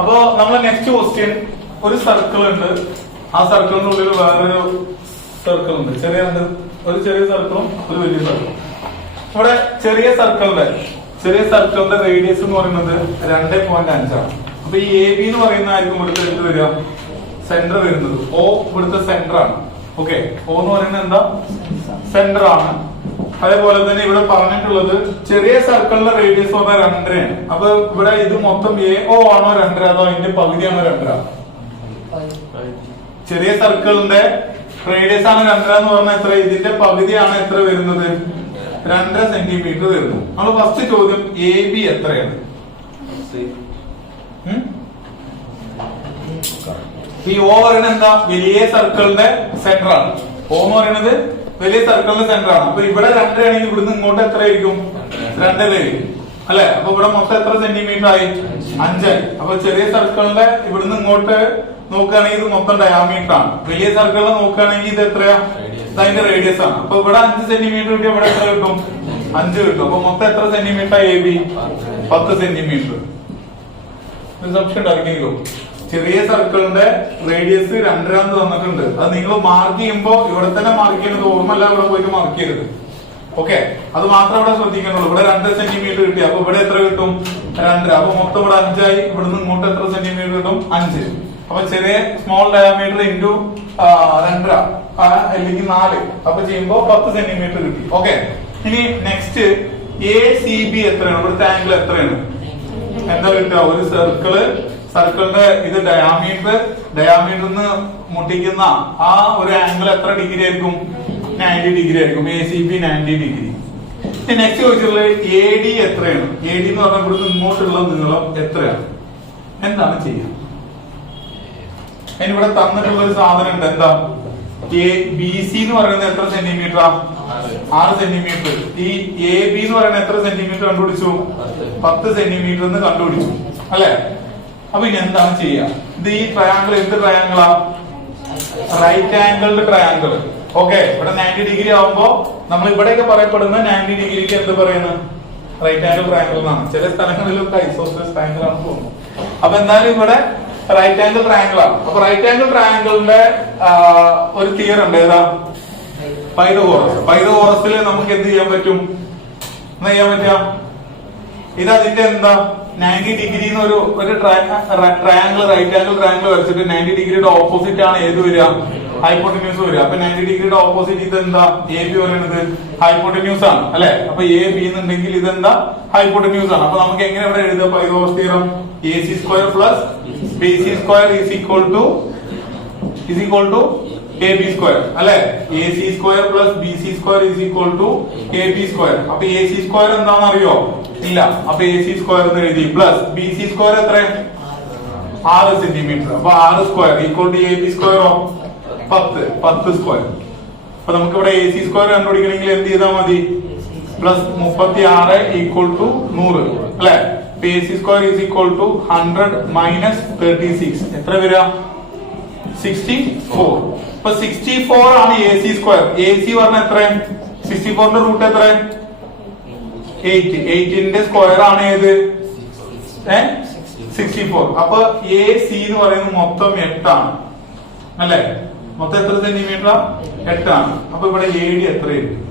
അപ്പോ നമ്മളെ next question, ഒരു സർക്കിൾ ഉണ്ട്, ആ സർക്കിളിന്റെ ഉള്ളിൽ വേറൊരു സർക്കിൾ ഉണ്ട്. ഒരു ചെറിയ സർക്കിളും ഒരു വലിയ സർക്കിളും. ഇവിടെ ചെറിയ സർക്കിളിന്റെ റേഡിയസ് എന്ന് പറയുന്നത് 2.5 ആണ്. അപ്പൊ ഈ എ ബി എന്ന് പറയുന്ന ആയിരിക്കും ഇവിടുത്തെ എന്ത് വരിക, സെന്റർ വരുന്നത്. ഓ ഇവിടുത്തെ സെന്റർ ആണ്. ഓക്കെ, ഓ എന്ന് പറയുന്നത് എന്താ, സെന്റർ ആണ്. അതേപോലെ തന്നെ ഇവിടെ പറഞ്ഞിട്ടുള്ളത് ചെറിയ സർക്കിളിന്റെ റേഡിയസ് പറഞ്ഞാൽ 2.5 ആണ്. അപ്പൊ ഇവിടെ ഇത് മൊത്തം എ ഓ ആണോ 2.5 അതോ അതിന്റെ പകുതിയാണോ 2.5? ചെറിയ സർക്കിളിന്റെ റേഡിയസ് ആണ് 2.5 എന്ന് പറഞ്ഞാൽ എത്ര, ഇതിന്റെ പകുതിയാണ് എത്ര വരുന്നത്, 2.5 സെന്റിമീറ്റർ വരുന്നു. നമ്മൾ ഫസ്റ്റ് ചോദ്യം എ ബി എത്രയാണ്? ഈ ഓ പറയുന്നത് എന്താ, വലിയ സർക്കിളിന്റെ സെന്റർ ആണ്. ഓ എന്ന് പറയുന്നത് വലിയ സർക്കിളിന്റെ സെന്റർ ആണ്. അപ്പൊ ഇവിടെ 2 ആണെങ്കിൽ ഇവിടുന്ന് ഇങ്ങോട്ട് എത്ര ആയിരിക്കും, 2 അല്ലെ? അപ്പൊ ഇവിടെ മൊത്തം എത്ര സെന്റിമീറ്റർ ആയി, 5 ആയി. അപ്പൊ ചെറിയ സർക്കിളിന്റെ ഇവിടുന്ന് ഇങ്ങോട്ട് നോക്കുകയാണെങ്കിൽ ഇത് മൊത്തം ഡയാമീറ്റർ ആണ്. വലിയ സർക്കിളിൽ നോക്കുകയാണെങ്കിൽ ഇത് എത്രയാ, അതിന്റെ റേഡിയസ് ആണ്. അപ്പൊ ഇവിടെ 5 സെന്റിമീറ്റർ കിട്ടിയ ഇവിടെ എത്ര കിട്ടും, 5 കിട്ടും. അപ്പൊ മൊത്തം എത്ര സെന്റിമീറ്റർ എ ബി, 10 സെന്റിമീറ്റർ. സംശയം ഉണ്ടായിരിക്കും. ചെറിയ സർക്കിളിന്റെ റേഡിയസ് 2.5 തന്നിട്ടുണ്ട്. അത് നിങ്ങൾ മാർക്ക് ചെയ്യുമ്പോ ഇവിടെ തന്നെ മാർക്ക് ചെയ്യുന്നത്, ഓർമ്മല്ല ഇവിടെ പോയിട്ട് മാർക്ക് ചെയ്യരുത്. ഓക്കെ, അത് മാത്രം ഇവിടെ ശ്രദ്ധിക്കണുള്ളൂ. ഇവിടെ 2 സെന്റിമീറ്റർ കിട്ടി. അപ്പൊ ഇവിടെ എത്ര കിട്ടും, 2.5. അപ്പൊ മൊത്തം ഇവിടെ 5 ആയി. ഇവിടുന്ന് ഇങ്ങോട്ട് എത്ര സെന്റിമീറ്റർ കിട്ടും, 5. അപ്പൊ ചെറിയ സ്മോൾ ഡയാമീറ്റർ ഇൻറ്റു 2.5 അല്ലെങ്കിൽ 4, അപ്പൊ ചെയ്യുമ്പോ 10 സെന്റിമീറ്റർ കിട്ടി. ഓക്കെ, ഇനി നെക്സ്റ്റ് എ സി ബി എത്രയാണ്, ഇവിടുത്തെ ആംഗിൾ എത്രയാണ്, എന്താ കിട്ടുക, ഒരു സർക്കിളിന്റെ ഇത് ഡയാമീറ്ററിന്ന് മുട്ടിക്കുന്ന ആ ഒരു ആംഗിൾ എത്ര ഡിഗ്രി ആയിരിക്കും, 90 ഡിഗ്രി ആയിരിക്കും. A C B 90 degree. Next ചോദിച്ചുള്ളത് എ ഡി എത്രയാണ്. എ ഡി എന്ന് പറഞ്ഞാൽ ഇവിടുന്ന് ഇങ്ങോട്ടുള്ള നീളം എത്രയാണ്, എന്താണ് ചെയ്യുക? അതിനിവിടെ തന്നിട്ടുള്ള ഒരു സാധനം ഉണ്ട്, എന്താ, ബി സി എന്ന് പറയുന്നത് എത്ര സെന്റിമീറ്റർ, 6 സെന്റിമീറ്റർ. ഈ എ ബി എന്ന് പറയുന്നത് എത്ര സെന്റിമീറ്റർ കണ്ടുപിടിച്ചു, 10 സെന്റിമീറ്റർ എന്ന് കണ്ടുപിടിച്ചു, അല്ലെ? അപ്പൊ ഇനി എന്താണ് ചെയ്യുക? ഇത് ഈ ട്രയാങ്കിൾ എന്ത് ട്രയാങ്കിളാ, റൈറ്റ് ആംഗിൾഡ് ട്രയാങ്കിൾ. ഓക്കെ, ഇവിടെ 90 ഡിഗ്രി ആവുമ്പോ നമ്മൾ ഇവിടെയൊക്കെ പറയപ്പെടുന്ന 90 ഡിഗ്രിക്ക് എന്ത് പറയുന്നത്, റൈറ്റ് ആംഗിൾ ട്രയാങ്കിൾ എന്നാണ്. ചില സ്ഥലങ്ങളിലൊക്കെ ഐസോസെലസ് ട്രയാങ്കിൾ ആണ് തോന്നുന്നു. അപ്പൊ എന്തായാലും ഇവിടെ റൈറ്റ് ആംഗിൾ ട്രയാങ്കിൾ ആണ്. അപ്പൊ റൈറ്റ് ആംഗിൾ ട്രയാങ്കിളിന്റെ ഒരു തിയറി ഉണ്ട്, ഏതാ, പൈതഗോറസിൽ നമുക്ക് എന്ത് ചെയ്യാൻ പറ്റും, എന്താ ചെയ്യാൻ പറ്റുക, ഇത് അതിന്റെ എന്താ 90 ഡിഗ്രി ഒരു ട്രയാങ്കിൾ, റൈറ്റ് ആംഗിൾ ട്രയാങ്കിൾ വരച്ചിട്ട് 90 ഡിഗ്രിയുടെ ഓപ്പോസിറ്റ് ആണ് ഏത് വരിക, ഹൈപ്പോട്ടന്യൂസ് വരിക. അപ്പൊ 90 ഡിഗ്രിയുടെ ഓപ്പോസിറ്റ് ഇതെന്താ, എ ബി പറയുന്നത് ഹൈപ്പോട്ടന്യൂസ് ആണ്, അല്ലെ? അപ്പൊ എ ബി എന്നുണ്ടെങ്കിൽ ഇതെന്താ, ഹൈപ്പോട്ടന്യൂസ് ആണ്. അപ്പൊ നമുക്ക് എങ്ങനെ ഇവിടെ എഴുതുക, Pythagoras theorem, A C square plus B C square is equal to A B square, അല്ലെ? A C square plus B C square is equal to A B square. അപ്പൊ എ സി സ്ക്വയർ എന്താണെന്ന് അറിയോ, ഇല്ല. അപ്പൊ A C square എന്ന് എഴുതി, plus B C square എത്ര, 6 centimetre. അപ്പൊ 6 square equal to A B സ്ക്വയറോ 10 സ്ക്വയർ. അപ്പൊ നമുക്ക് ഇവിടെ എ സി സ്ക്വയർ കണ്ടുപിടിക്കണമെങ്കിൽ എന്ത് ചെയ്താൽ മതി, പ്ലസ് 36 ഈക്വൽ ടു 100, അല്ലെ? A C square is equal to 100 minus 36, എത്ര വരിക, 64. അപ്പൊ 64 ആണ് A C square. A C പറഞ്ഞ എത്ര, 64ന്റെ റൂട്ട് എത്ര, 8. 8ന്റെ സ്ക്വയർ ആണ് ഏത്, 64. അപ്പൊ എ സി എന്ന് പറയുന്നത് മൊത്തം 8 ആണ്, അല്ലെ? മൊത്തം എത്ര സെന്റിമീറ്റർ, 8 ആണ്. അപ്പൊ ഇവിടെ എ ഡി എത്രയായിരിക്കും,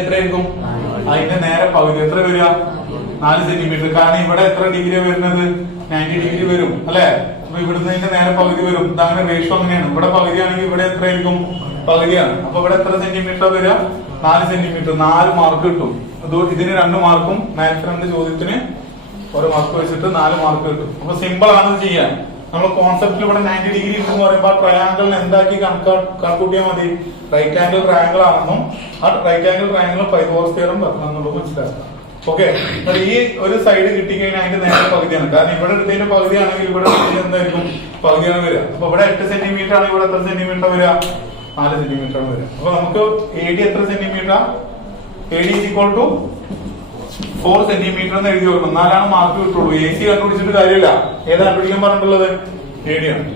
എത്രയായിരിക്കും, അതിന്റെ നേരെ പകുതി എത്ര വരിക, 4 സെന്റിമീറ്റർ. കാരണം ഇവിടെ എത്ര ഡിഗ്രി വരുന്നത്, 90 ഡിഗ്രി വരും, അല്ലെ? അപ്പൊ ഇവിടുന്ന് അതിന്റെ നേരെ പകുതി വരും. ഇതങ്ങനെ റേഷ്യോ അങ്ങനെയാണ്. ഇവിടെ പകുതിയാണെങ്കിൽ ഇവിടെ എത്രയായിരിക്കും, പകുതിയാണ്. അപ്പൊ ഇവിടെ എത്ര സെന്റിമീറ്റർ വരിക, 4 സെന്റിമീറ്റർ. 4 മാർക്ക് കിട്ടും. ഇതിന് 2 മാർക്കും മാത്സ് 2 ചോദ്യത്തിന് 1 മാർക്ക് വെച്ചിട്ട് 4 മാർക്ക് കിട്ടും. അപ്പൊ സിമ്പിൾ ആണ് ചെയ്യാൻ. നമ്മൾ കോൺസെപ്റ്റിൽ ഇവിടെ 90 ഡിഗ്രി എന്ന് പറയുമ്പോൾ ആ ട്രയാങ്കിളിനെ എന്താക്കി കണക്കൂട്ടിയാൽ മതി, റൈറ്റ് ആംഗിൾ ട്രയാങ്കിൾ ആണെന്നും ആ right angle triangle Pythagoras theorem എന്നുള്ളത് മനസ്സിലാക്കാം. ഓക്കെ, ഈ ഒരു സൈഡ് കിട്ടിക്കഴിഞ്ഞാൽ അതിന്റെ നേരെ പകുതിയാണ്. കാരണം ഇവിടെ എടുത്തതിന്റെ പകുതിയാണെങ്കിൽ ഇവിടെ എന്തായിരിക്കും, പകുതിയാണ് വരിക. അപ്പൊ ഇവിടെ 8 സെന്റിമീറ്റർ ആണ്, ഇവിടെ എത്ര സെന്റിമീറ്റർ വരിക, 4 സെന്റിമീറ്റർ ആണ് വരിക. അപ്പൊ നമുക്ക് എ ഡി എത്ര centimetre, A D is equal to 4 centimetre എന്ന് എഴുതി വെക്കണം. 4 മാർക്ക് കിട്ടുള്ളൂ. എ സി കണ്ടുപിടിച്ചിട്ട് കാര്യമില്ല. ഏതാ കണ്ടുപിടിക്കാൻ പറഞ്ഞിട്ടുള്ളത്, എ ഡി ആണ്.